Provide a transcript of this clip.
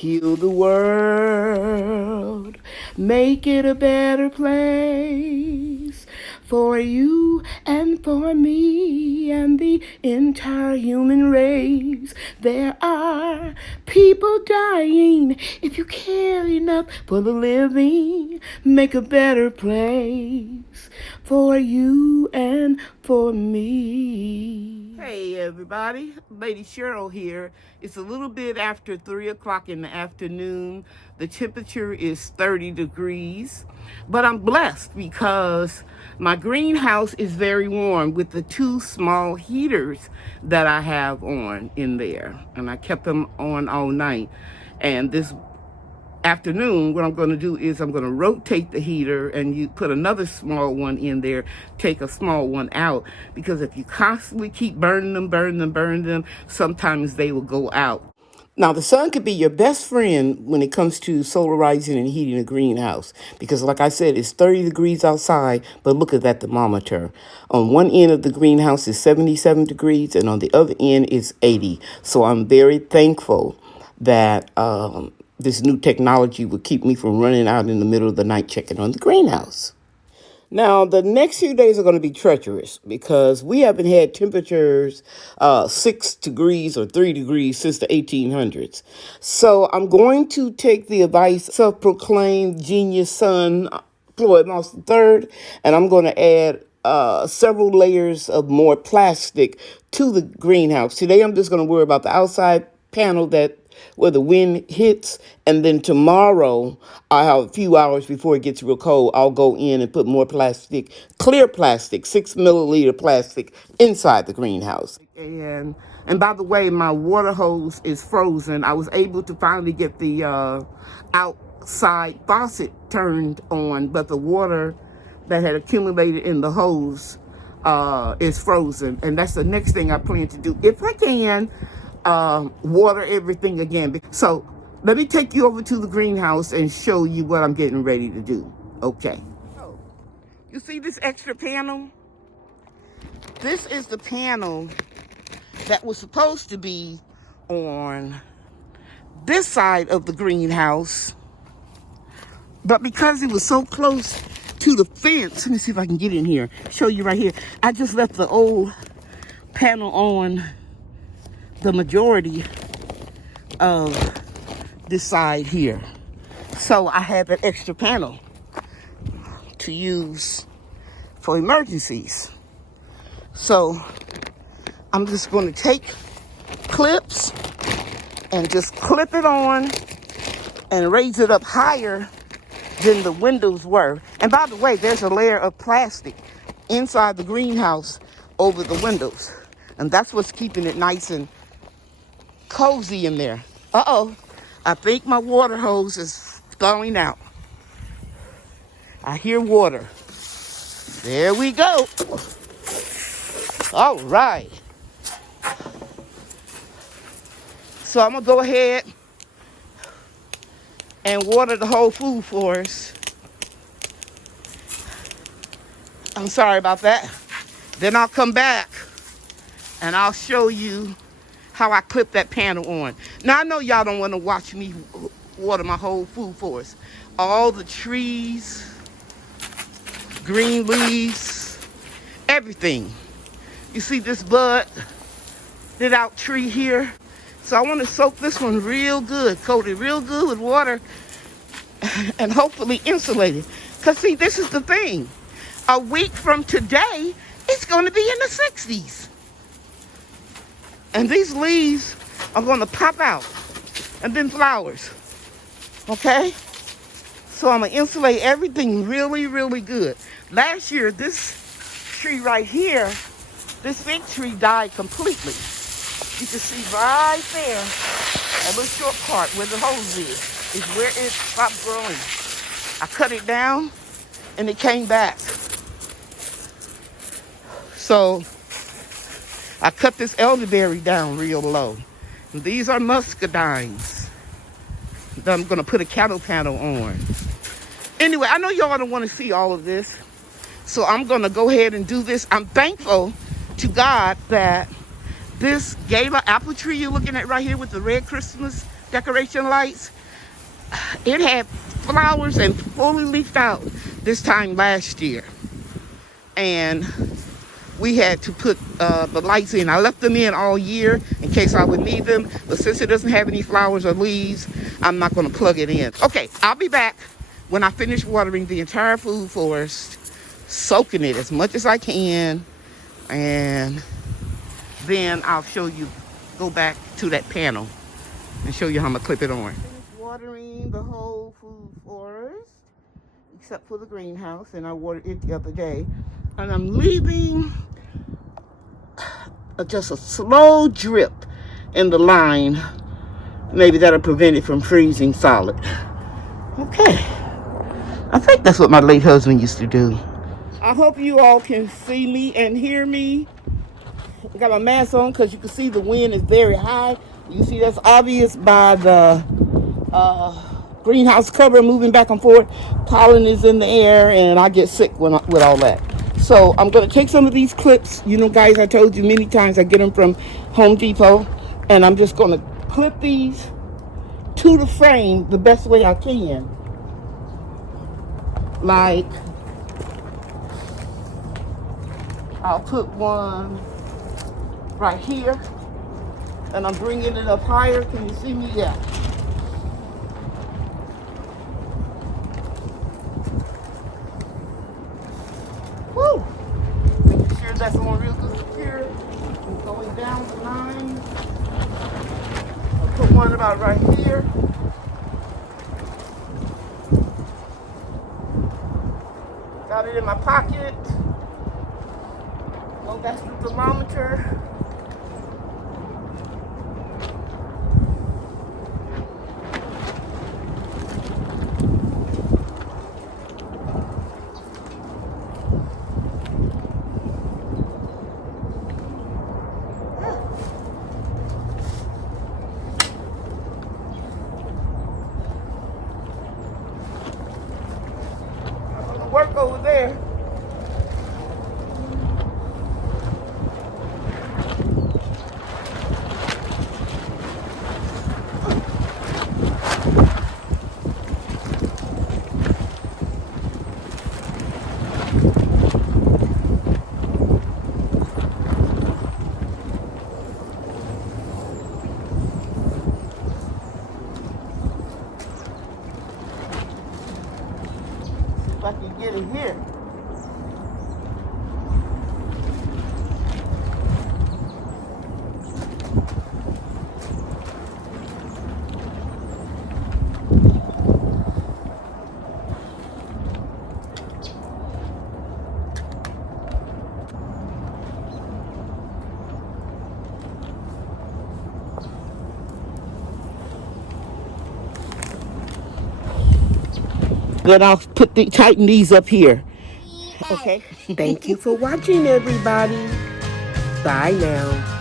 Heal the world, make it a better place for you and for me and the entire human race. There are people dying. If you care enough for the living, make a better place for you and for me. Hey everybody, Lady Cheryl here. It's a little bit after 3 o'clock in the afternoon. The temperature is 30 degrees, but I'm blessed because my greenhouse is very warm with the 2 small heaters that I have on in there. And I kept them on all night. And this afternoon, what I'm going to do is I'm going to rotate the heater and you put another small one in there, take a small one out, because if you constantly keep burning them, sometimes they will go out. Now, the sun could be your best friend when it comes to solarizing and heating a greenhouse, because like I said, it's 30 degrees outside, but look at that thermometer. On one end of the greenhouse is 77 degrees, and on the other end is 80. So I'm very thankful that this new technology would keep me from running out in the middle of the night checking on the greenhouse. Now, the next few days are going to be treacherous because we haven't had temperatures 6 degrees or 3 degrees since the 1800s. So I'm going to take the advice of self-proclaimed genius son, Floyd Moss III, and I'm going to add several layers of more plastic to the greenhouse. Today, I'm just going to worry about the outside panel where the wind hits, and then tomorrow, I have a few hours before it gets real cold, I'll go in and put more plastic, clear plastic, 6 milliliter plastic inside the greenhouse. And by the way, my water hose is frozen. I was able to finally get the outside faucet turned on, but the water that had accumulated in the hose is frozen. And that's the next thing I plan to do, if I can, water everything again. So let me take you over to the greenhouse and show you what I'm getting ready to do. Okay. So, you see this extra panel? This is the panel that was supposed to be on this side of the greenhouse, but because it was so close to the fence, let me see if I can get in here, show you right here. I just left the old panel on the majority of this side here. So I have an extra panel to use for emergencies. So I'm just going to take clips and just clip it on and raise it up higher than the windows were. And by the way, there's a layer of plastic inside the greenhouse over the windows. And that's what's keeping it nice and cozy in there. Uh-oh, I think my water hose is going out. I hear water. There we go. All right. So I'm gonna go ahead and water the whole food for us. I'm sorry about that. Then I'll come back and I'll show you how I clip that panel on. Now, I know y'all don't want to watch me water my whole food forest. All the trees, green leaves, everything. You see this budded out tree here? So I want to soak this one real good, coat it real good with water, and hopefully insulate it. Because see, this is the thing. A week from today, it's going to be in the 60s. And these leaves are going to pop out, and then flowers, okay? So I'm going to insulate everything really, really good. Last year, this tree right here, this fig tree died completely. You can see right there, that little short part where the hose is where it stopped growing. I cut it down, and it came back. So I cut this elderberry down real low. And these are muscadines that I'm going to put a cattle panel on. Anyway, I know y'all don't want to see all of this, so I'm going to go ahead and do this. I'm thankful to God that this gala apple tree you're looking at right here with the red Christmas decoration lights. It had flowers and fully leafed out this time last year. And we had to put the lights in. I left them in all year in case I would need them. But since it doesn't have any flowers or leaves, I'm not going to plug it in. Okay, I'll be back when I finish watering the entire food forest, soaking it as much as I can. And then I'll show you, go back to that panel and show you how I'm going to clip it on. Watering the whole food forest, except for the greenhouse, and I watered it the other day. And I'm leaving just a slow drip in the line. Maybe that'll prevent it from freezing solid. Okay. I think that's what my late husband used to do. I hope you all can see me and hear me. I got my mask on because you can see the wind is very high. You see that's obvious by the greenhouse cover moving back and forth. Pollen is in the air and I get sick with all that. So I'm going to take some of these clips. You know, guys, I told you many times I get them from Home Depot. And I'm just going to clip these to the frame the best way I can. Like, I'll put one right here. And I'm bringing it up higher. Can you see me? Yeah. Woo! Making sure that's on real good secure. I'm going down the line. I'll put one about right here. Got it in my pocket. Oh, that's the thermometer. Work over there. If I can get it here. Then I'll tighten these up here. Okay. Thank you for watching, everybody. Bye now.